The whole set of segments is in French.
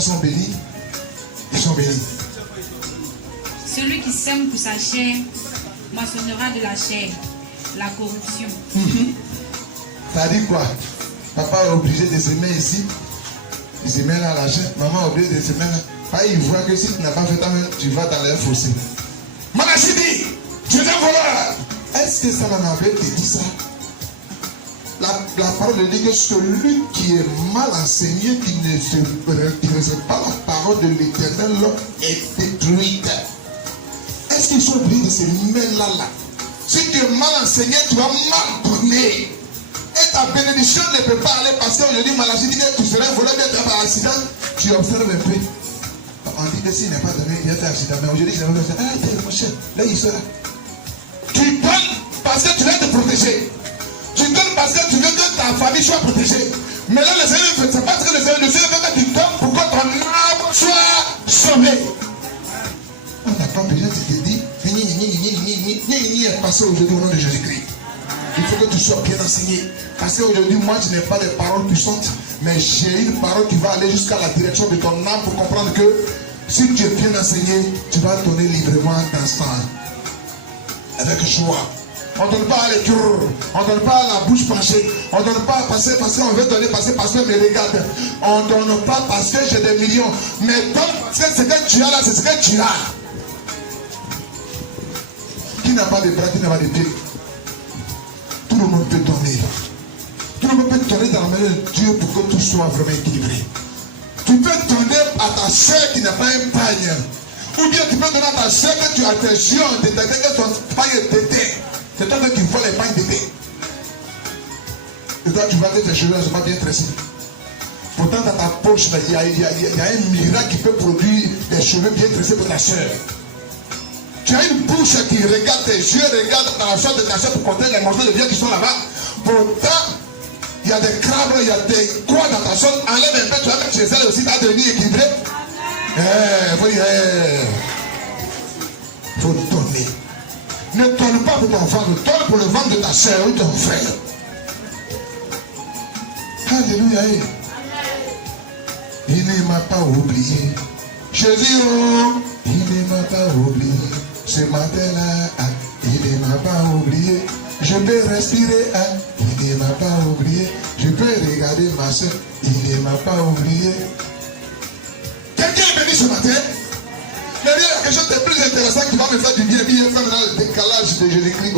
gens sont bénis. Ils sont bénis. Celui qui sème pour sa chair moissonnera de la chair la corruption. Ça dit quoi? Papa est obligé de semer ici. Il se met là à la chair. Maman est obligée de semer là. Il voit que si tu n'as pas fait ta main, tu vas dans les fossés. Manachidi, tu es un voleur. Est-ce que ça m'en avait dit ça? La parole dit que celui qui est mal enseigné, qui ne reçoit pas la parole de l'Éternel, est détruit. Est-ce qu'ils sont obligés de se mettre là? Si tu es mal enseigné, tu vas mal donner. Et ta bénédiction ne peut pas aller parce qu'aujourd'hui, Malachie dit que tu serais un voleur, tu as un accident. Tu observes un peu. On dit que s'il n'est pas donné, il a fait un accident. Mais aujourd'hui, il n'a pas fait ça. Ah, t'es mon cher. Là, il sera. Tu donnes parce que tu veux te protéger. Tu donnes parce que tu veux que ta famille soit protégée. Mais là, le Seigneur ne fait pas ce que le Seigneur veut que tu donnes pour que ton âme soit sauvée. On n'a pas besoin de te dire, ni passer aujourd'hui au nom de Jésus-Christ. Il faut que tu sois bien enseigné. Parce qu'aujourd'hui, moi, je n'ai pas des paroles puissantes, mais j'ai une parole qui va aller jusqu'à la direction de ton âme pour comprendre que si tu es bien enseigné, tu vas donner librement dans ce temps. Avec joie. On ne donne pas à l'écure, on ne donne pas à la bouche penchée, on ne donne pas parce qu'on veut donner, parce que me regarde. On ne donne pas parce que j'ai des millions, mais donne parce que ce que tu as là, c'est ce que tu as. Qui n'a pas de bras, qui n'a pas de pieds? Tout le monde peut donner. Tout le monde peut donner dans la main de Dieu pour que tout soit vraiment équilibré. Tu peux donner à ta soeur qui n'a pas un pagne. Ou bien tu peux donner à ta soeur que tu as tes yeux en détail, que ton pagne est dété. C'est toi qui vois les pagnes d'été. Et toi, tu vois que tes cheveux ne sont pas bien tressés. Pourtant, dans ta poche, il y a un miracle qui peut produire des cheveux bien tressés pour ta soeur. Tu as une bouche qui regarde tes yeux, regarde dans la chambre de ta soeur pour compter les morceaux de viande qui sont là-bas. Pourtant, il y a des crabes, il y a des croix dans ta chambre. Enlève un peu, tu vas mettre chez elle aussi, tu as devenu équilibré. Il faut donner. Ne donne pas pour ton ventre, donne pour le ventre de ta soeur ou ton frère. Alléluia. Il ne m'a pas oublié. Jésus, oh, il ne m'a pas oublié. Ce matin-là, il ne m'a pas oublié. Je peux respirer, il ne m'a pas oublié. Je peux regarder ma soeur, il ne m'a pas oublié. Quelqu'un est venu ce matin? Mais il y a quelque chose de plus intéressant qui va me faire du bien. Il va faire le décalage de Jésus-Christ.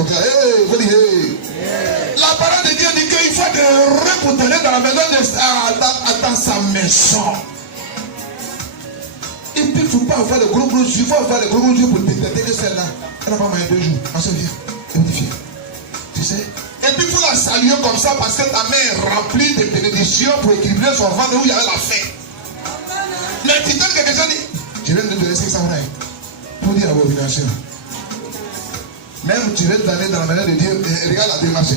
La parole de Dieu dit qu'il faut te retourner dans la maison dans sa maison. Et puis il ne faut pas avoir le gros yeux. Il faut avoir le gros yeux pour détecter que celle-là, elle n'a pas moyen 2 jours. On se vient. Elle est fière. Tu sais? Et puis il faut la saluer comme ça parce que ta main est remplie de bénédictions pour équilibrer son ventre où il y avait la faim. Mais tu donnes quelque chose, dit, je viens de te donner 500 francs pour dire à vos financiers. Même tu veux te donner dans la manière de dire, regarde la démarche.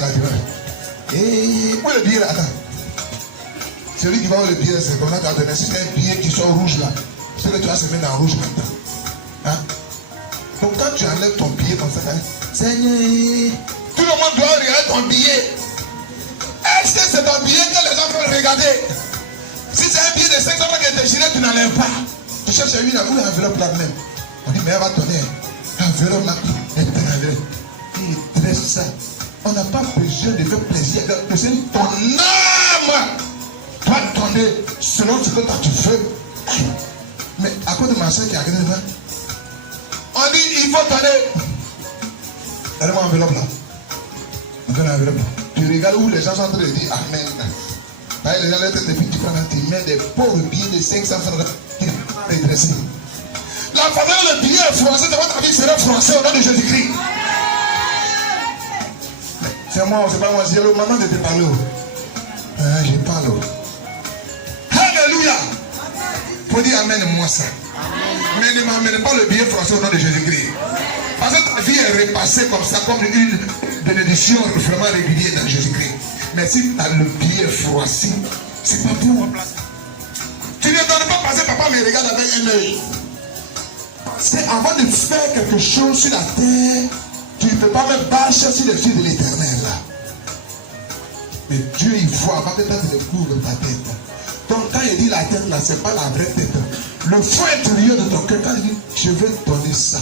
La démarche. Et où est le billet là? Attends. Celui qui va avoir le billet, c'est comme ça tu as donné. Si c'est un billet qui sort rouge là, c'est que tu vas se mettre en rouge maintenant. Hein? Donc quand tu enlèves ton billet comme ça, Seigneur, tout le monde doit regarder ton billet. Est-ce que c'est ton billet que les gens peuvent regarder? Si c'est un billet de 500 francs qui est déchiré, tu n'enlèves pas. Tu cherches une enveloppe là même. On dit, mais elle va donner. L'enveloppe là, elle te l'enlève. Il dresse ça. On n'a pas besoin de faire plaisir. C'est ton âme doit donner selon ce que toi tu veux. Mais à cause de ma soeur qui a gagné le vin, on dit, il faut donner. Donne-moi l'enveloppe là. On donne l'enveloppe là. Tu regardes où les gens sont en train de dire Amen. Les gens depuis tu prends tu mets des pauvres billets de 500 francs qui sont dressés. La faveur le billet est français de votre vie sera français au nom de Jésus-Christ. C'est moi, c'est pas moi, c'est le maman de te parler. Je parle. Alléluia. Faut dire Amen moi ça. Mais ne m'amène pas le billet français au nom de Jésus-Christ. Parce que ta vie est repassée comme ça, comme une bénédiction vraiment régulière dans Jésus-Christ. Mais si tu as le billet froissé, c'est pas pour. Tu ne donnes pas parce que papa me regarde avec un œil. C'est avant de faire quelque chose sur la terre, tu ne peux pas même bâcher sur les yeux de l'Éternel là. Mais Dieu il voit avant que tu te couvres ta tête. Donc quand il dit la tête là, c'est pas la vraie tête. Le fond intérieur de ton cœur, quand il dit je vais te donner ça.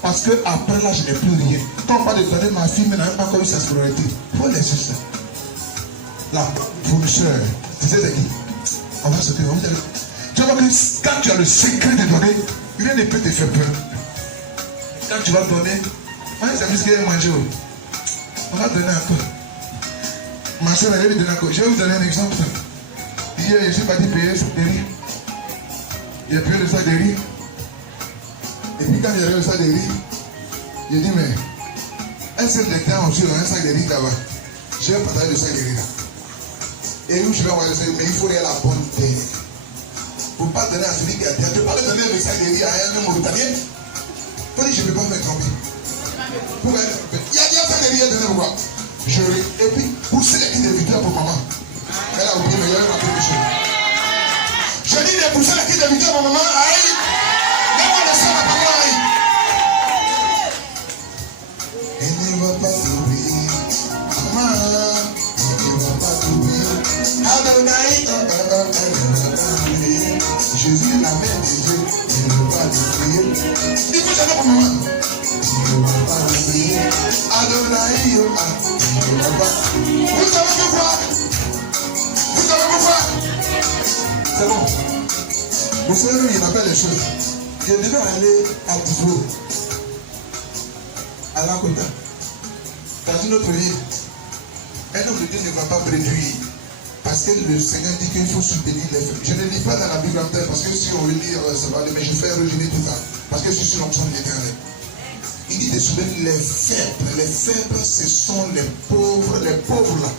Parce que après là, je n'ai plus rien. Quand on parle de donner ma fille, mais n'a même pas encore eu sa scolarité. Il faut laisser ça. La fournisseur, tu sais c'est qui? On va s'occuper. Tu vois que quand tu as le secret de donner, rien ne peut te faire peur. Quand tu vas donner, c'est plus qu'il y a mangé. On va donner un peu. Ma soeur, elle va lui donner un peu. Je vais vous donner un exemple. Hier, je suis parti payer le sac de riz. J'ai payé le sac de riz. Et puis quand j'ai eu le sac de riz, j'ai dit, mais est-ce que quelqu'un a reçu un sac de riz là-bas? Je vais partager le sac de riz là. Et où je vais envoyer le sac de riz, mais il faut aller à la bonne terre. Pour ne pas donner à celui qui a terre. Tu ne peux pas donner le sac de riz à un Mauritanien. Il faut dire, je ne peux pas me tromper. Il y a un sac de riz à donner pourquoi? Et puis, pousser les kits de vidéo pour maman. Elle a oublié, mais il y a un peu de choses. Je dis de pousser les kits de vidéo pour maman. Aïe! Comment on descend la parole? Aïe! Elle ne va pas t'oublier. Maman, elle ne va pas t'oublier. Adonai, Jésus est la mère de Dieu. Elle ne va pas l'oublier. Il faut chanter pour maman. Elle ne va pas l'oublier. Adonai, elle ne va pas. Vous savez pourquoi? Vous savez pourquoi? C'est bon. Vous savez, il appelle les choses. Je devais aller à Tivolo, à la Kota, dans une autre ville. Un homme de Dieu ne va pas préduire. Parce que le Seigneur dit qu'il faut soutenir les faibles. Je ne lis pas dans la Bible en terre parce que si on veut lire, ça va aller, mais je fais rejeter tout ça. Parce que je suis l'onction de l'Éternel. Il dit de soutenir les faibles. Les faibles, ce sont les pauvres là.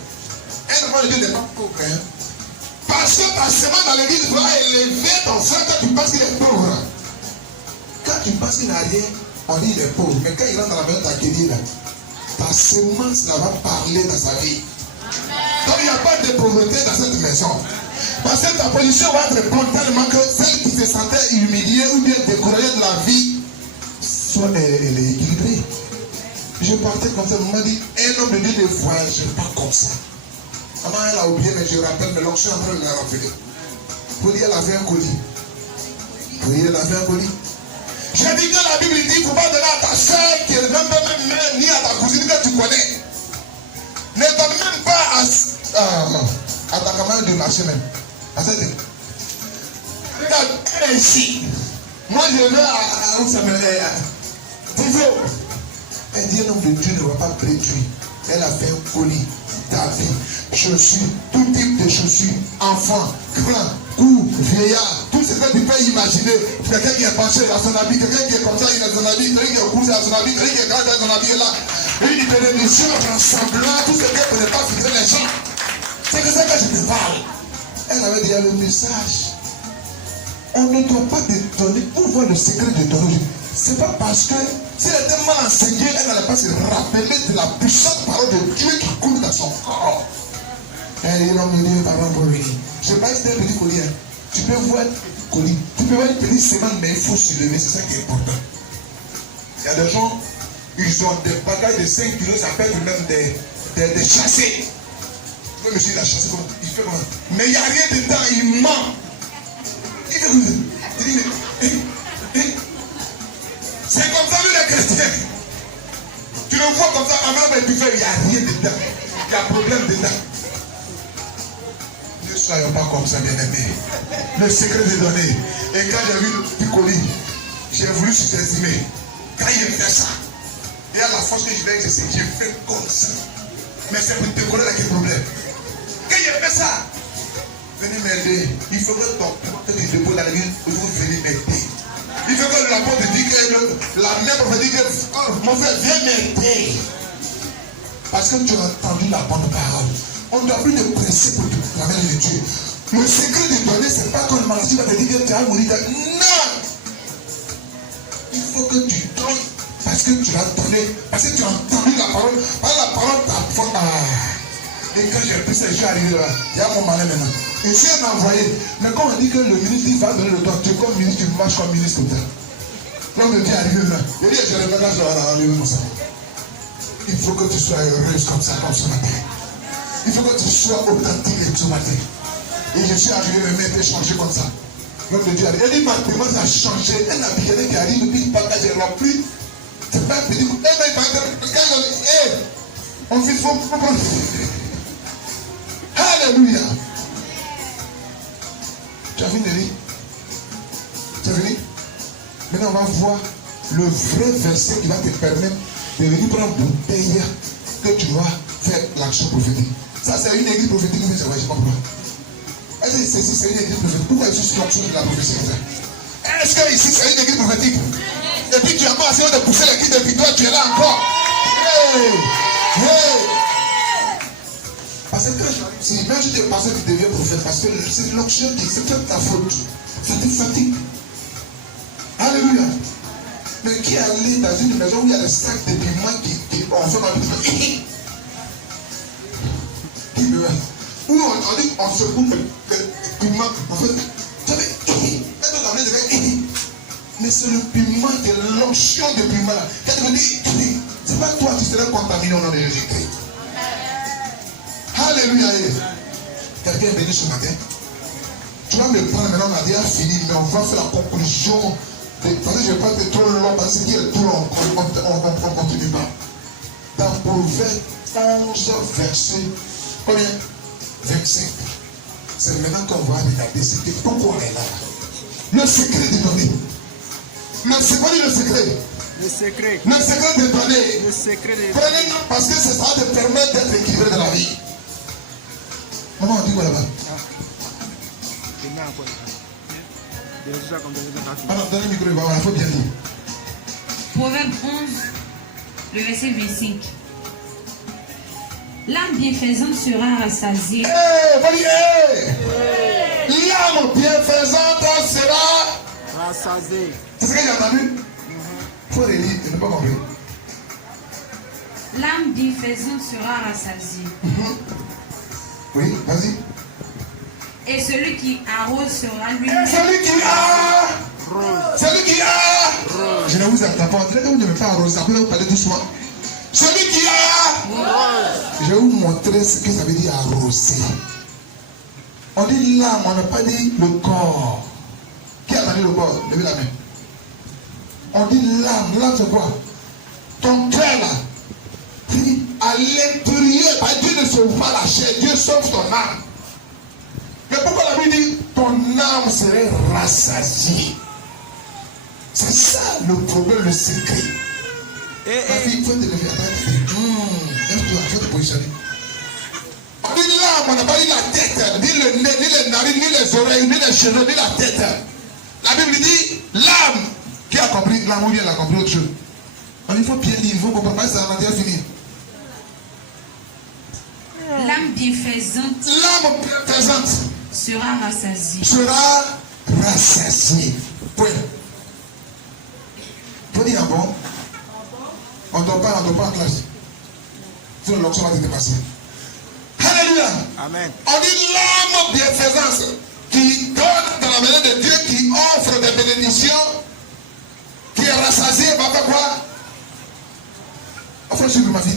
Un enfant de Dieu n'est pas pauvre. Hein? Parce que ta semence dans l'église va élever ton frère quand tu penses qu'il est pauvre. Quand tu penses qu'il n'a rien, on dit qu'il est pauvre. Mais quand il rentre dans la maison d'accueillir, ta semence là va parler dans sa vie. Donc il n'y a pas de pauvreté dans cette maison. Parce que ta position va être bonne tellement que celle qui se sentait humiliée ou bien découragée de la vie, soit elle est équilibrée. Je partais comme ça, maman dit, un homme de Dieu ne voyage pas comme ça. Maman elle a oublié, mais je rappelle, mais l'onction est en train de la rappeler. Pour dire elle a fait un colis. Pour dire elle a fait un colis. Je dis que la Bible dit, il ne faut pas donner à ta soeur qui ne donne même ni à ta cousine que tu connais. Ne donne même pas à ta camarade de marché même. À cette époque. Regarde, elle est ici. Moi je vais à où ça me lève. Tivolo. Elle dit un homme de Dieu ne va pas préduire. Elle a fait un colis, tapis, chaussures, tout type de chaussures, enfants, grands, courts, vieillards, tout ce que tu peux imaginer. Quelqu'un qui est penché à son habit, quelqu'un qui est comme ça, il a son habit, quelqu'un qui est couché à son habit, quelqu'un qui est grand à son habit est là. Une bénédiction rassemblant tout ce qu'elle ne peut pas filtrer les gens. C'est que ça que je te parle. Elle avait dit le message. On ne doit pas te donner pour voir le secret de ton vie. C'est pas parce que si elle était mal enseignée, elle n'allait pas se rappeler de la puissante parole de Dieu qui coule dans son corps. Et il a mis les parents pour venir. Je ne sais pas si c'est un petit colis. Hein. Tu peux voir un petit colis. Tu peux voir une petite semence, mais il faut se lever. C'est ça qui est important. Il y a des gens, ils ont des bagages de 5 kilos, ça peut être même des chassés. Le monsieur, il a chassé comment? Il fait comment? Mais il n'y a rien dedans, il ment. Il dit, c'est comme ça, lui, les chrétiens. Tu le vois comme ça, avant, mais tu fais, il n'y a rien dedans. Il y a problème dedans. Ne soyons pas comme ça, bien-aimés. Le secret de donner. Et quand j'ai vu le petit colis, j'ai voulu sous-estimer. Quand il fait ça, et à la force que je vais exercer, j'ai fait comme ça. Mais c'est pour te connaître quel problème. Quand il fait ça, venez m'aider. Il faut que ton père te dépose dans l'église, vous venez m'aider. Il faut que l'apôtre dise que la mère prophétique dit que mon frère, viens m'aider. Parce que tu as entendu la bonne parole. On ne doit plus te presser pour la main de Dieu. Le secret de donner, ce n'est pas quand une maladie va te dire que tu as mourir. Non! Il faut que tu donnes parce que tu as donné, parce que tu as entendu la parole. Par la parole, ta forme. Et quand j'ai pris ça, je suis arrivé là. Il y a mon malin maintenant. Et c'est un envoyé. Mais quand on dit que le ministre va donner le droit, tu es comme ministre, tu marches comme ministre. L'homme de Dieu est arrivé là. Il dit, je reviens là, je vais arriver comme ça. Il faut que tu sois heureuse comme ça, comme ce matin. Il faut que tu sois authentique ce matin. Et je suis arrivé, mes mains étaient changées comme ça. L'homme de Dieu a dit, elle dit, ma demande a changé. Un Abidjanais qui arrive, puis il parle, j'ai rempli. C'est pas un petit coup. On fait faux. Alléluia. Tu as fini de lire? Tu as fini? Maintenant, on va voir le vrai verset qui va te permettre de venir prendre une bouteille que tu vas faire l'action prophétique. Ça, c'est une église prophétique, mais c'est vrai, je comprends. Est-ce que ici, c'est une église prophétique? Pourquoi ici, c'est l'action de la prophétie? Est-ce que ici, c'est une église prophétique? Et puis, tu as encore essayé de pousser l'église de victoire, tu es là encore. Hey! Hey! Parce que si même tu es pasteur qui devient prophète, parce que c'est l'onction qui c'est pas ta faute. Ça te fatigue. Alléluia. Mais qui est allé dans une maison où il y a des sacs de piments qui on fait dans le qui me va. Où on dit on se coupe le piment. En fait, tu savais, mais c'est le piment de l'onction de piment là. Quand tu me dis, c'est pas toi qui seras contaminé au nom de Jésus-Christ. Alléluia. Quelqu'un est venu ce matin. Tu vas me prendre maintenant, on a déjà fini, mais on va faire la conclusion. Parce que je ne vais pas être trop long, parce qu'il est trop long, on ne continue pas. Dans Proverbe 11, verset, combien? 25. C'est maintenant qu'on va regarder, c'était pourquoi on est là. Le secret de donner. C'est quoi le secret? Le secret. Le secret de donner. Le secret de Prenez, parce que ça va te permettre d'être équilibré dans la vie. Maman, on dit quoi là-bas? Alors, donne le micro, il faut bien dire. Proverbe 11, le verset 25. L'âme bienfaisante sera rassasiée. L'âme bienfaisante sera rassasiée. C'est ce que j'ai entendu? Il faut les lire, je n'ai pas compris. L'âme bienfaisante sera rassasiée. Oui, vas-y. Et celui qui arrose sera lui. Celui qui a. Celui qui a. Je ne vous attends pas. Vous ne devez pas arroser. Après, vous parlez doucement. Celui qui a. Je vais vous montrer ce que ça veut dire arroser. On dit l'âme, on n'a pas dit le corps. Qui a entendu le corps? Levez la main. On dit l'âme. L'âme, c'est quoi? Ton cœur là. À l'intérieur, Dieu ne sauve pas la chair, Dieu sauve ton âme. Mais pourquoi la Bible dit ton âme serait rassasiée? C'est ça le problème, le secret. Ma fille, il faut te lever. Lève-toi, il faut te positionner. On dit l'âme, on n'a pas dit la tête, ni le nez, ni les narines, ni les oreilles, ni les cheveux, ni la tête. La Bible dit l'âme. Qui a compris l'âme ou bien elle a compris autre chose? Il faut bien dire, il faut comprendre, ça va déjà finir. L'âme bienfaisante sera rassasiée. Sera rassasiée. Point. Il faut dire un bon. On ne dort pas en classe. Sinon l'onction va te dépasser. Alléluia. Amen. On dit l'âme bienfaisante qui donne dans la maison de Dieu, qui offre des bénédictions, qui est rassasiée, va faire quoi? Enfin, je suis ma vie.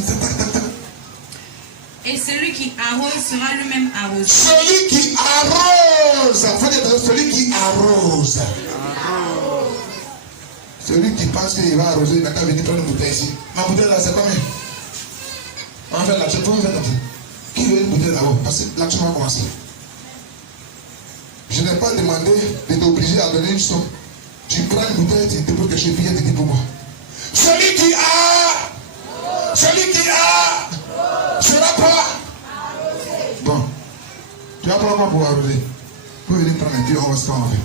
Et celui qui arrose sera lui-même arrosé. Celui qui arrose. Faut dire celui qui arrose. Celui qui pense qu'il va arroser, il n'a qu'à venir prendre une bouteille ici. Ma bouteille là, c'est combien? On va faire l'action. Comment on fait l'action? Qui veut une bouteille là-haut? Parce que l'action va commencer. Je n'ai pas demandé de t'obliger à donner une somme. Tu prends une bouteille, tu déposes quelque chose, puis tu dis pour moi. Celui qui a sera quoi? Bon. Tu vas prendre quoi pour arroser? Tu peux venir prendre un peu, on va se faire en fait.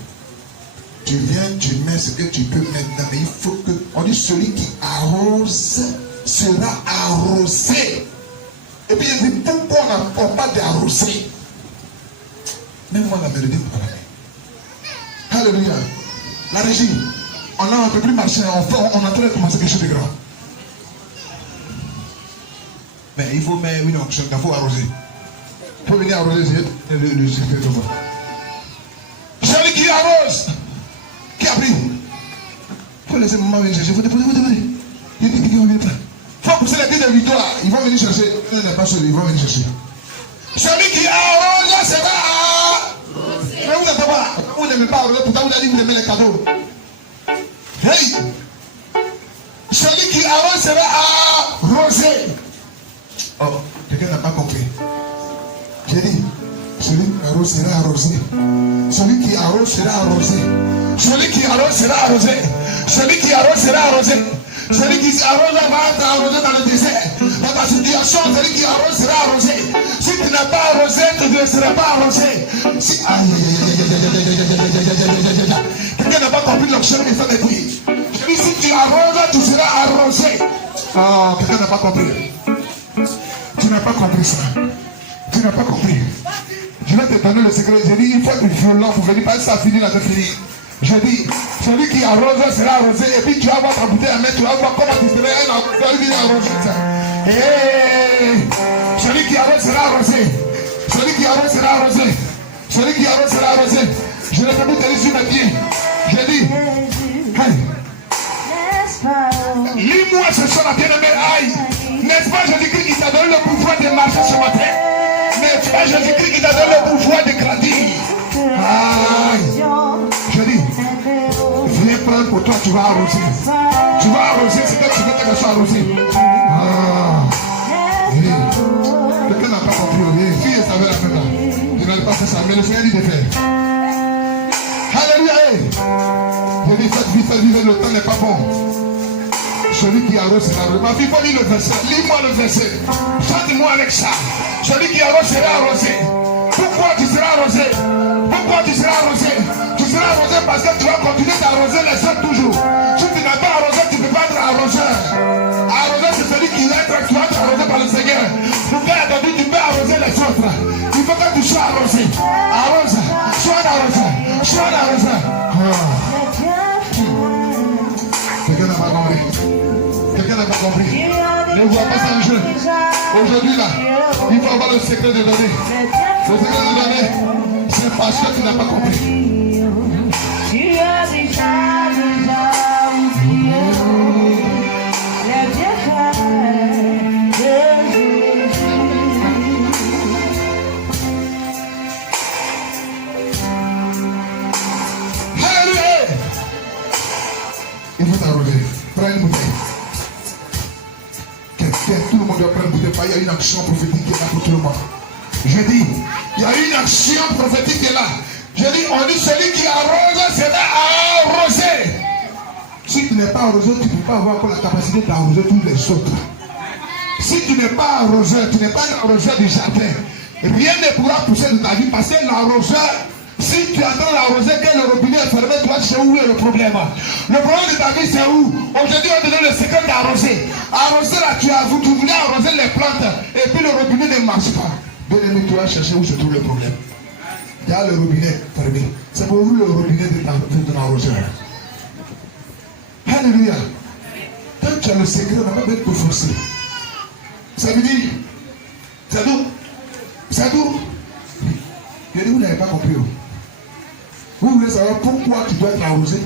Tu viens, tu mets ce que tu peux mettre dans, mais il faut que. On dit celui qui arrose sera arrosé. Et puis il dit pourquoi on n'a pas d'arroser? Même moi la mélodie me parle. Alléluia. La régie, on a un peu plus marché, on a tout commencé quelque chose de grand. Mais il faut mettre une onction, il faut arroser. Il faut venir arroser le secret de moi. Celui qui arrose, qui a pris? Il faut laisser maman venir chercher. Il faut déposer. Il faut pousser les pieds de victoire. Ils vont venir chercher. Il n'est pas celui, ils vont venir chercher. Celui qui arrose sera Vous n'aimez pas arroser, pourtant vous allez vous aimer les cadeaux. Hey! Celui qui arrose sera arrosé. Oh, quelqu'un n'a pas compris. J'ai dit, celui qui arrose sera arrosé. Celui qui arrose sera arrosé. Celui qui arrose sera arrosé. Celui qui arrose sera arrosé. Celui qui arrose va être arrosé dans le désert. Dans ta situation, celui qui arrose sera arrosé. Si tu n'as pas arrosé, tu ne seras pas arrosé. Si... Quelqu'un n'a pas compris l'option qu'il faut détruire. Je dis, si tu arroses, tu seras arrosé. Oh, quelqu'un n'a pas compris. Tu n'as pas compris ça. Tu n'as pas compris. Je vais te donner le secret. J'ai dit, il faut être violent pour venir. Parce que ça finit là, de finir. Je dis, celui qui arrose sera arrosé. Et puis tu vas voir ta bouteille à mettre. Tu vas voir comment tu seras arrosé. Celui qui arrose sera arrosé. Celui qui arrose sera arrosé. Celui qui arrose sera arrosé. Je l'ai fait te sur mes pieds. J'ai dit, hey. Lis-moi ce soir la bien-aimée. Aïe. N'est-ce pas Jésus-Christ qui t'a donné le pouvoir de marcher ce matin? N'est-ce pas Jésus-Christ qui t'a donné le pouvoir de grandir? Aïe. Je dis, viens prendre pour toi, tu vas arroser. Tu vas arroser, c'est que tu veux que je sois arrosé. Ah. Quelqu'un n'a pas compris. Si je savais la fin là, je n'allais pas faire ça, mais le Seigneur dit de faire. Alléluia. Je dis, faites vite, le temps n'est pas bon. Celui qui arrose sera arrosé. Ma fille, faut lire le verset. Lis-moi le verset. Chante-moi avec ça. Celui qui arrose sera arrosé. Pourquoi tu seras arrosé? Pourquoi tu seras arrosé? Tu seras arrosé parce que tu vas continuer d'arroser les autres toujours. Si tu n'as pas arrosé, tu ne peux pas être arroseur. Arroseur, c'est celui qui va être arrosé par le Seigneur. Pourquoi tu peux arroser les autres? Il faut que tu sois arrosé. Arrose. Sois arrosé. Sois arrosé. Quelqu'un n'a pas compris. Quelqu'un n'a pas compris. Ne vois pas ça en jeu. Aujourd'hui là, il faut avoir le secret de donner. Le secret de donner, c'est parce que tu n'as pas compris. Tu as déjà oublié les bienfaits de Jésus. Alléluia! Il faut t'arroser. Prends une bouteille. Tout le monde doit prendre une bouteille. Il y a une action prophétique qui est là pour tout le monde. Je dis, il y a une action prophétique qui est là. Je dis, on dit celui qui arrose sera arrosé. Si tu n'es pas arrosé, tu ne peux pas avoir la capacité d'arroser tous les autres. Si tu n'es pas arroseur, tu n'es pas un arroseur du jardin, rien ne pourra pousser de ta vie parce que l'arroseur, si tu attends l'arroser, que le robinet est fermé, tu vas chercher où est le problème. Le problème de ta vie, c'est où? Aujourd'hui, on te donne le secret d'arroser. Arroser là, tu voulais arroser les plantes et puis le robinet ne marche pas. Bien-aimé, tu vas chercher où se trouve le problème. Il y a le robinet fermé. C'est pour vous le robinet de ton arroseur. Alléluia. Quand tu as le secret, on n'a pas besoin de te forcer. Ça veut dire, c'est d'où? C'est d'où? Je dis, vous n'avez pas compris. Vous voulez savoir pourquoi tu dois être arrosé?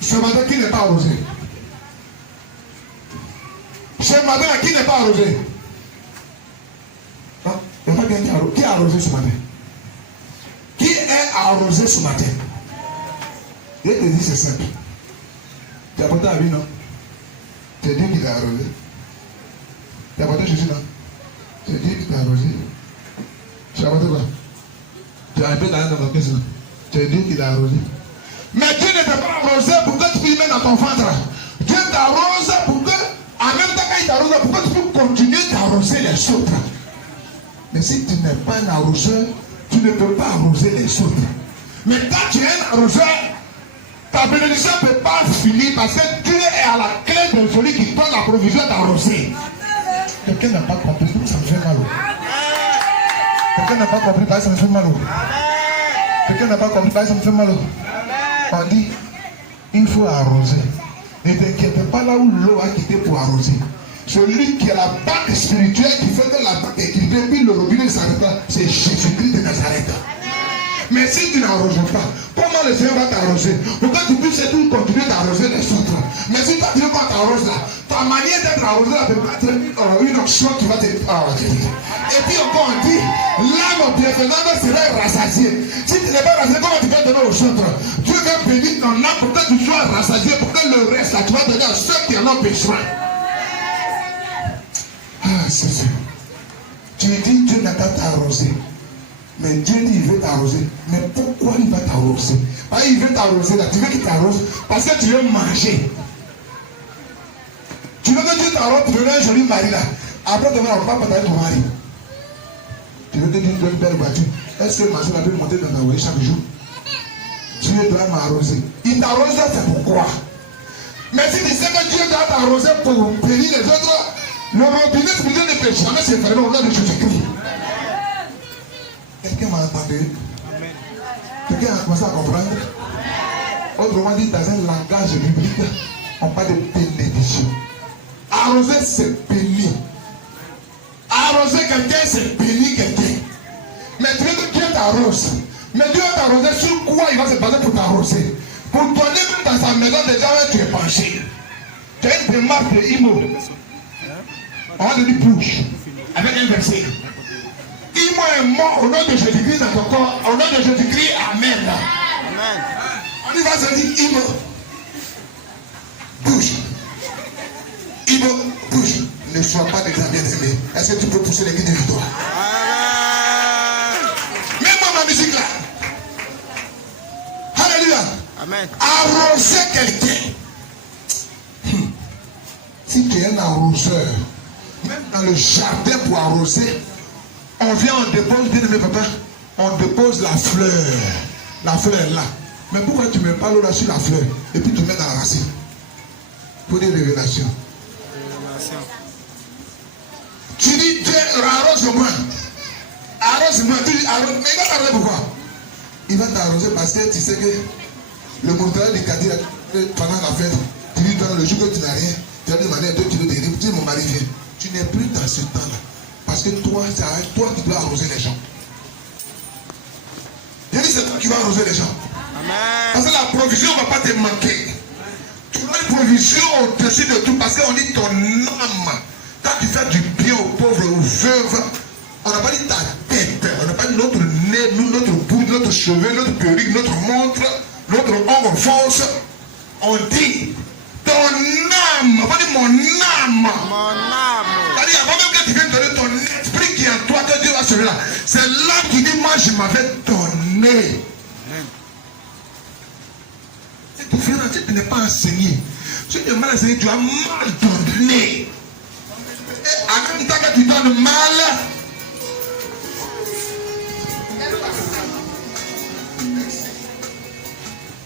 Ce matin, qui n'est pas arrosé? Ce matin, qui n'est pas arrosé? Il n'y a pas bien qui est arrosé ce matin? Qui est arrosé ce matin? Je te dis, c'est simple. Tu as porté la vie, non? C'est Dieu qui t'a arrosé. Tu as porté Jésus, non? C'est Dieu qui t'a arrosé. Tu as porté quoi? Tu as un peu dans ton caisse, non? C'est Dieu qui t'a arrosé. Mais Dieu ne t'a pas arrosé pour que tu puisses mettre dans ton ventre. Dieu t'arrose pour que, en même temps qu'il t'arrose, pour que tu puisses continuer d'arroser les autres. Mais si tu n'es pas un arroseur, tu ne peux pas arroser les autres. Mais quand tu es un arroseur, ta bénédiction ne peut pas finir parce que Dieu est à la clé de celui qui donne la provision d'arroser. Quelqu'un n'a pas compris, ça me fait mal. Quelqu'un n'a pas compris, ça me fait mal. Quelqu'un n'a pas compris, ça me fait mal. On dit, il faut arroser. Ne t'inquiète pas là où l'eau a quitté pour arroser. Celui qui a la bague spirituelle qui fait que la bague est quittée, puis le robinet s'arrête, c'est Jésus-Christ de Nazareth. Mais si tu n'arroses pas, comment le Seigneur va t'arroser? Pour que tu puisses continuer d'arroser les autres. Mais si toi tu veux pas t'arroser là, ta manière d'être arrosé là peut pas être une option qui va te. Et puis encore on dit, l'âme bienfaisante sera rassasiée. Si tu n'es pas rassasié, comment tu vas donner au centre? Dieu va bénir ton âme pour que tu sois rassasié, pour que le reste, là, tu vas donner à ceux qui en ont besoin. Ah, c'est ça. Tu dis, Dieu n'a pas t'arroser. Mais Dieu dit, il veut t'arroser. Mais pourquoi il va t'arroser? Parce qu'il veut t'arroser là. Tu veux qu'il t'arrose parce que tu veux manger. Tu veux que Dieu t'arrose, tu veux un joli mari là. Après, tu vas partager ton mari. Tu veux que Dieu te donne une belle voiture. Est-ce que ma soeur peut monter dans ta voiture chaque jour? Dieu doit m'arroser. Il t'arrose là, c'est pourquoi? Mais si tu sais que Dieu doit t'arroser pour bénir les autres, le robinet spirituel ne peut jamais se fermer au nom de Jésus-Christ. Quelqu'un m'a entendu? Quelqu'un a commencé à comprendre? Autrement dit, dans un langage biblique, on parle de bénédiction. Arroser, c'est bénir. Arroser quelqu'un, c'est bénir quelqu'un. Mais tu veux que Dieu t'arrose. Mais Dieu va t'arroser sur quoi il va se baser pour t'arroser? Pour donner même dans sa maison déjà où tu es penché. Tu as une démarche de Imo. On va te dire bouche. Avec un verset. Imo est mort au nom de Jésus-Christ dans ton corps. Au nom de Jésus-Christ, Amen. Amen. On y va se dire Imo. Bouge. Imo, bouge. Ne sois pas déjà bien aimé. Est-ce que tu peux pousser les guides de victoire? Mets-moi ma musique là. Alléluia. Amen. Arroser quelqu'un. Si tu es un arroseur, même dans le jardin pour arroser, on vient, on dépose, bien aimé papa, on dépose la fleur. La fleur est là. Mais pourquoi tu ne mets pas l'eau là sur la fleur et puis tu mets dans la racine? Pour des révélations. Tu dis, Dieu, arrose-moi. Arrose-moi. Tu dis, arrose. Mais il va t'arroser pourquoi? Il va t'arroser parce que tu sais que le monteur du cadet, pendant la fête, tu lui donnes le jour que tu n'as rien. Tu as demandé à 2 kilos de riz. Tu dis, mon mari vient. Tu n'es plus dans ce temps-là. Parce que toi, c'est toi qui dois arroser les gens. Je dis, c'est toi qui vas arroser les gens. Amen. Parce que la provision ne va pas te manquer. Tu as une provision au-dessus de tout. Parce qu'on dit ton âme. Quand tu fais du bien aux pauvres, aux veuves, on n'a pas dit ta tête. On n'a pas dit notre nez, notre bout, notre cheveux, notre perruque, notre montre, notre homme force. On dit ton âme. On va dire mon âme. Mon âme. C'est-à-dire, avant même que tu viennes donner ton esprit qui est en toi, que Dieu va celui-là. C'est l'âme qui dit, moi je m'avais donné. C'est différent. Si tu n'es pas enseigné, si tu es mal enseigné, tu as mal donné. Et en même temps que tu donnes mal,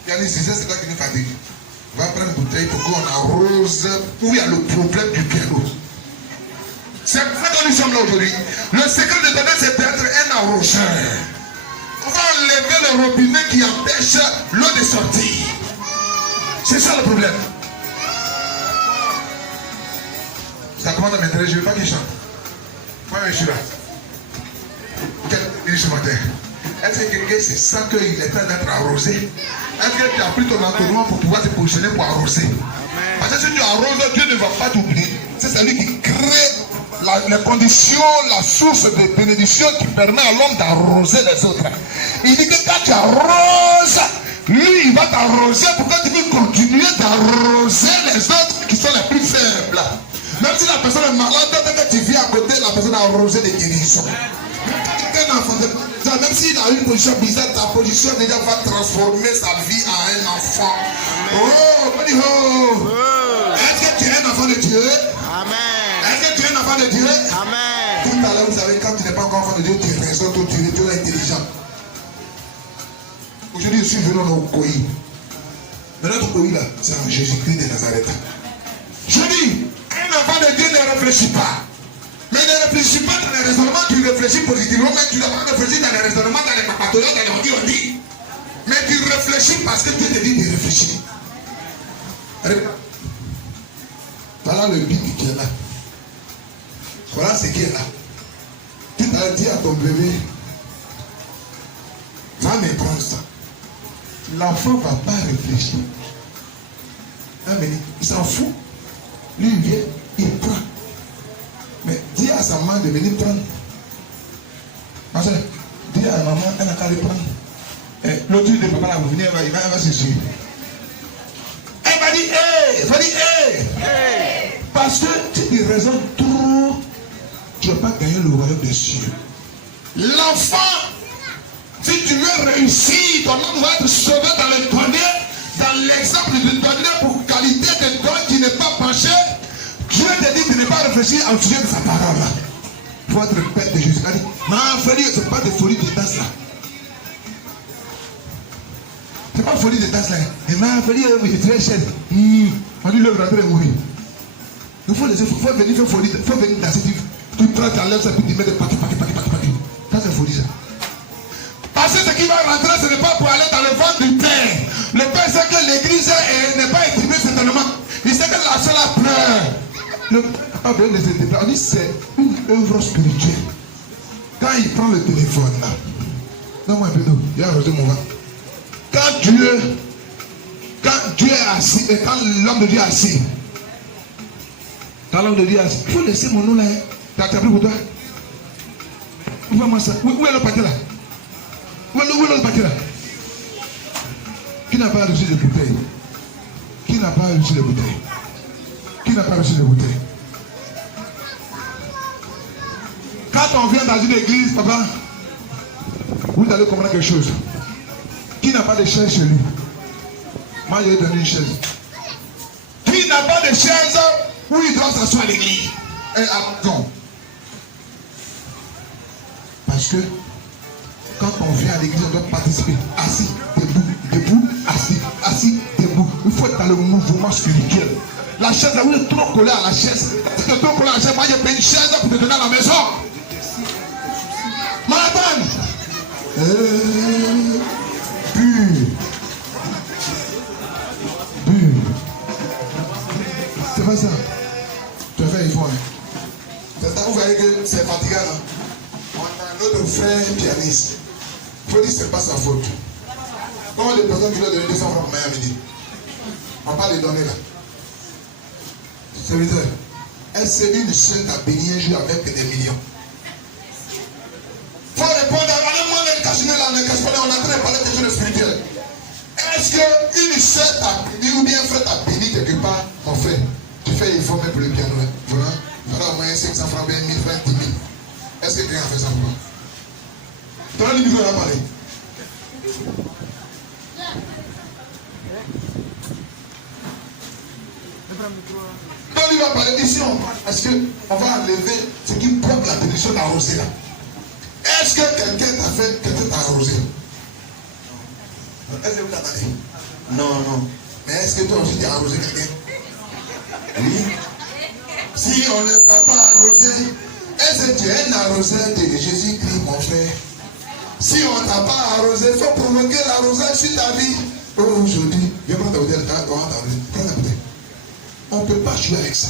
Yannis, c'est toi qui nous fatigue. Va prendre une bouteille pour qu'on arrose où il y a le problème du piano. C'est pour ça que nous sommes là aujourd'hui. Le secret de donner, c'est d'être un arroseur. On va enlever le robinet qui empêche l'eau de sortir. C'est ça le problème. Ça commence à m'intéresser, je ne veux pas qu'il chante. Moi, je suis là. Quel instrumentaire? Est-ce que quelqu'un c'est ça qu'il est en train d'être arrosé? Est-ce que tu as pris ton entonnoir pour pouvoir te positionner pour arroser? Parce que si tu arroses, Dieu ne va pas t'oublier. C'est lui qui crée les conditions, la source de bénédiction qui permet à l'homme d'arroser les autres. Il dit que quand tu arroses, lui il va t'arroser pour que tu puisses continuer d'arroser les autres qui sont les plus faibles. Même si la personne est malade, que tu viens à côté, la personne a arrosé des guérisons. Un enfant, même s'il a une position bizarre, ta position déjà va transformer sa vie en un enfant. Oh, est-ce que tu es un enfant de Dieu? Amen. Est-ce que tu es un enfant de Dieu? Amen. Tout à l'heure, vous savez, quand tu n'es pas encore enfant de Dieu, tu raisonnes, tu es intelligent. Aujourd'hui, je suis venu au Koyi. Mais notre Koyi là, c'est en Jésus-Christ de Nazareth. Je dis, un enfant de Dieu ne réfléchit pas. Mais ne réfléchis pas dans les raisonnements, tu réfléchis positivement, mais tu ne dois pas réfléchir dans les raisonnements, dans les papatolats, dans les on dit. Mais tu réfléchis parce que Dieu te dit de réfléchir. Voilà le but qui est là. Voilà ce qui est là. Tu t'as dit à ton bébé, va me prendre ça. L'enfant ne va pas réfléchir. Il s'en fout. Lui, il vient, il prend. Mais dis à sa maman de venir prendre. soeur, dis à maman, elle n'a qu'à le prendre. L'autre de papa là, vous venez, il va se suivre. Elle m'a dit, hé, va dire, hé. Parce que tu raisonnes trop, tu ne vas pas gagner le royaume des cieux. L'enfant, si tu veux réussir, ton homme va être sauvé dans le donner, dans l'exemple de donner pour qualité de don qui n'est pas penché. Dieu te dit de ne pas réfléchir au sujet de sa parole. Il faut être père de Jésus. Non, frère, ce n'est pas de folie de tasse là. Ce n'est pas folie de tasse là. Et ma frère, il est très cher. On dit l'œuvre est mourir. Il faut venir faire folie. Il faut venir danser. Tu prends ta lèvre, puis tu mets des paquets. Ça, c'est folie ça. Parce que ce qui va rentrer, ce n'est pas pour aller dans le ventre du Père. Le Père sait que l'église n'est pas équilibrée certainement. Il sait que la seule a pleure. Le Père n'a pas besoin de se déplacer. On dit c'est une œuvre spirituelle. Quand il prend le téléphone là, donne-moi un peu d'eau, il a arrosé mon vin. Quand Dieu est assis, et quand l'homme de Dieu est assis, il faut laisser mon nom là. T'as pris pour toi? Ouvre-moi ça. Où est le paquet là? Où est le paquet là? Qui n'a pas reçu de bouteille? Qui n'a pas reçu de bouteille? Qui n'a pas reçu de bouteille? Quand on vient dans une église, papa, vous allez comprendre quelque chose. Qui n'a pas de chaise chez lui? Moi, je vais donner une chaise. Qui n'a pas de chaise où il doit s'asseoir à l'église? Et attends. Parce que quand on vient à l'église, on doit participer. Assis, debout, assis, debout. Il faut être dans le mouvement spirituel. La chaise, là, vous êtes trop collé à la chaise. Si tu es trop collé à la chaise, moi j'ai pris une chaise pour te donner à la maison. Madame, c'est pas ça. Tu as fait, il faut. C'est ça, vous voyez que c'est fatigant. On a un autre frère pianiste. Il faut dire que ce n'est pas sa faute. Comment les personnes qui lui ont donné 200 francs à midi? On va pas les donner là. Serviteur, est-ce que une chaîne à bénir un jour avec des millions? Il faut répondre, allez-moi les cachiner là, les cachiner, on est en train de parler de choses spirituelles. Est-ce qu'une chaîne à bénir ou bien un frère à bénir quelque part, mon frère, tu fais il faut même pour le piano, voilà au moins 500 francs, 1000 francs, 10 000. Est-ce que quelqu'un a fait ça pour moi? Tu as le micro à parler. Quand il va parler ici, est-ce qu'on va enlever ce qui bloque la bénédiction d'arroser là? Est-ce que quelqu'un t'a arrosé? Est-ce que vous l'entendez? Non. Mais est-ce que toi aussi tu as arrosé quelqu'un? Oui. Si on ne t'a pas arrosé, est-ce que tu es un arroseur de Jésus-Christ, mon frère? Si on ne t'a pas arrosé, il faut provoquer l'arrosage sur ta vie. Aujourd'hui, viens prendre ta bouteille, prends ta bouteille. On ne peut pas jouer avec ça.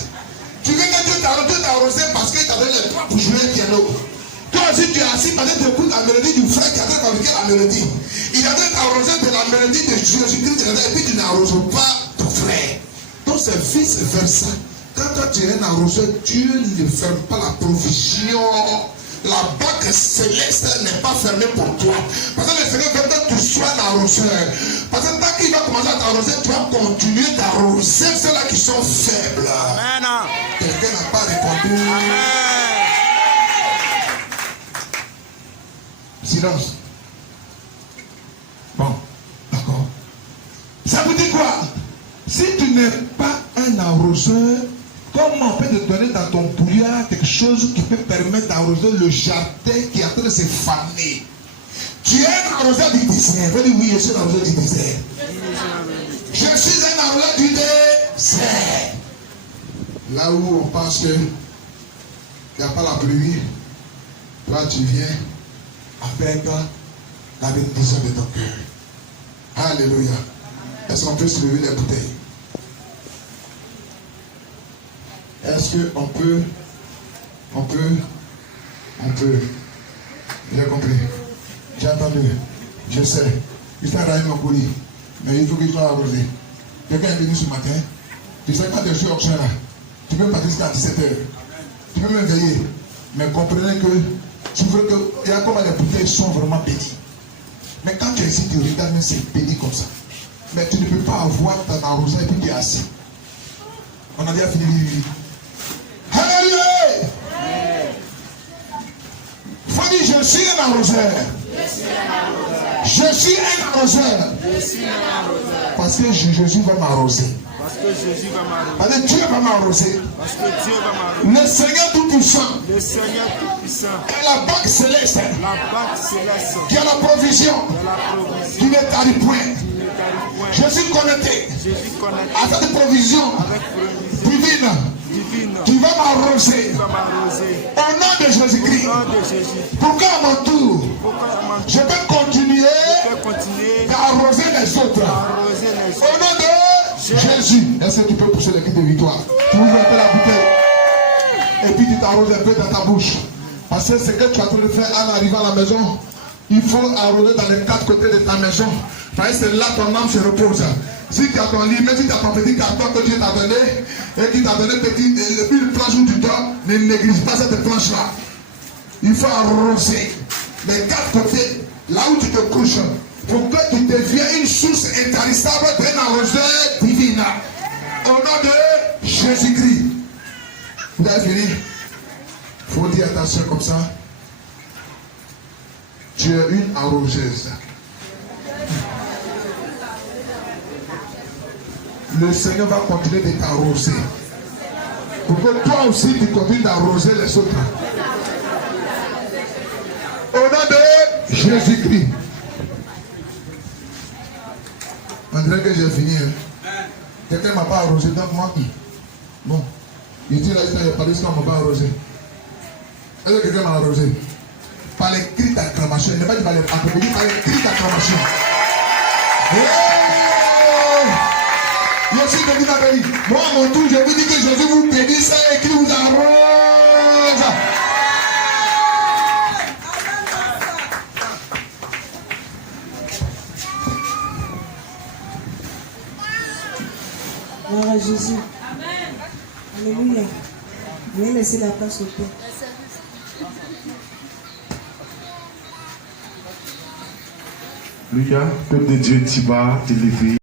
Tu veux que Dieu t'a arrosé parce qu'il t'a donné les droits pour jouer un piano. Toi aussi tu es assis, peut-être tu écoutes la mélodie du frère qui a fabriqué la mélodie. Il a arrosé de la mélodie de Jésus-Christ et puis tu n'arroses pas ton frère. Donc c'est vice versa. Quand toi tu es un arroseur, Dieu ne ferme pas la provision. La banque céleste n'est pas fermée pour toi. Parce que le Seigneur veut que tu sois un arroseur. Parce que tant qu'il va commencer à t'arroser, tu vas continuer d'arroser ceux-là qui sont faibles. Amen. Quelqu'un n'a pas répondu. Amen. Silence. Bon, d'accord. Ça vous dit quoi? Si tu n'es pas un arroseur, comment on peut te donner dans ton bouillard quelque chose qui peut permettre d'arroser le jardin qui est en train de se faner? Tu es un arroseur du désert. Je dis oui, je suis un arroseur du désert. Je suis un arroseur du désert. Là où on pense qu'il n'y a pas la pluie, toi tu viens avec la bénédiction de ton cœur. Alléluia. Est-ce qu'on peut se lever les bouteilles? Est-ce qu'on peut? On peut. J'ai compris. J'ai entendu. Je sais. Il s'est raillé mon colis. Mais il faut qu'il soit arrosé. Quelqu'un est venu ce matin. Tu sais quand tu es sur là, tu peux partir jusqu'à 17h. Tu peux me veiller. Mais comprenez que Tu veux que, il y a comment les bouteilles sont vraiment bénies. Mais quand tu es ici, tu regardes, même c'est béni comme ça. Mais tu ne peux pas avoir ton arrosage et puis tu es assis. On a déjà fini. Alléluia! Faut dire, je suis un arroseur. Je suis un arroseur. Parce que Jésus va m'arroser. Parce que Jésus va m'arroser. Parce que Dieu va m'arroser. Parce que Dieu va m'arroser. Le Seigneur Tout-Puissant. Le Seigneur Tout-Puissant. Et la banque céleste. La banque céleste. Qui a la provision. De la provision. Qui ne tarde point. Qui ne t'arrive point. Je suis connecté. Jésus connecté. À cette provision. Avec provision. Divine. Divine. Qui va m'arroser. Qui va m'arroser. Au nom de Jésus-Christ. Au nom de Jésus. Pourquoi à mon tour, Pourquoi à mon tour, je peux continuer je peux continuer d'arroser les autres. à arroser les Au autres. nom de Jésus. Est-ce que tu peux pousser les cris de victoire? Tu ouvres un peu la bouteille. Et puis tu t'arroses un peu dans ta bouche. Parce que ce que tu as train de faire en arrivant à la maison, il faut arroser dans les quatre côtés de ta maison. Parce que c'est là ton âme se repose. Si tu as ton lit, même si tu as ton petit carton que Dieu t'a donné, et qu'il t'a donné une planche où tu dors, ne néglige pas cette planche-là. Il faut arroser les quatre côtés, là où tu te couches, pour que tu deviennes une source intarissable d'un arroseur divin. Au nom de Jésus-Christ. Vous avez fini? Il faut dire attention comme ça. Tu es une arroseuse. Le Seigneur va continuer de t'arroser. Pour que toi aussi tu continues d'arroser les autres. Au nom de Jésus-Christ. On dirait que j'ai fini. Hein? Quelqu'un ne m'a pas arrosé, donc moi. Bon. Il dit là, il a parlé, ça ne m'a pas arrosé. Est-ce que quelqu'un m'a arrosé? Par les cris d'acclamation. Il n'est pas dit par les applaudissements, par les cris d'acclamation. Je suis venu à bénir. Moi, à mon tour, je vous dis que Jésus vous bénisse et qu'il vous arrose. Gloire à Jésus. Amen. Alléluia. Veuillez laisser la place au Père. Alléluia. Peuple de Dieu, tu vas te lever.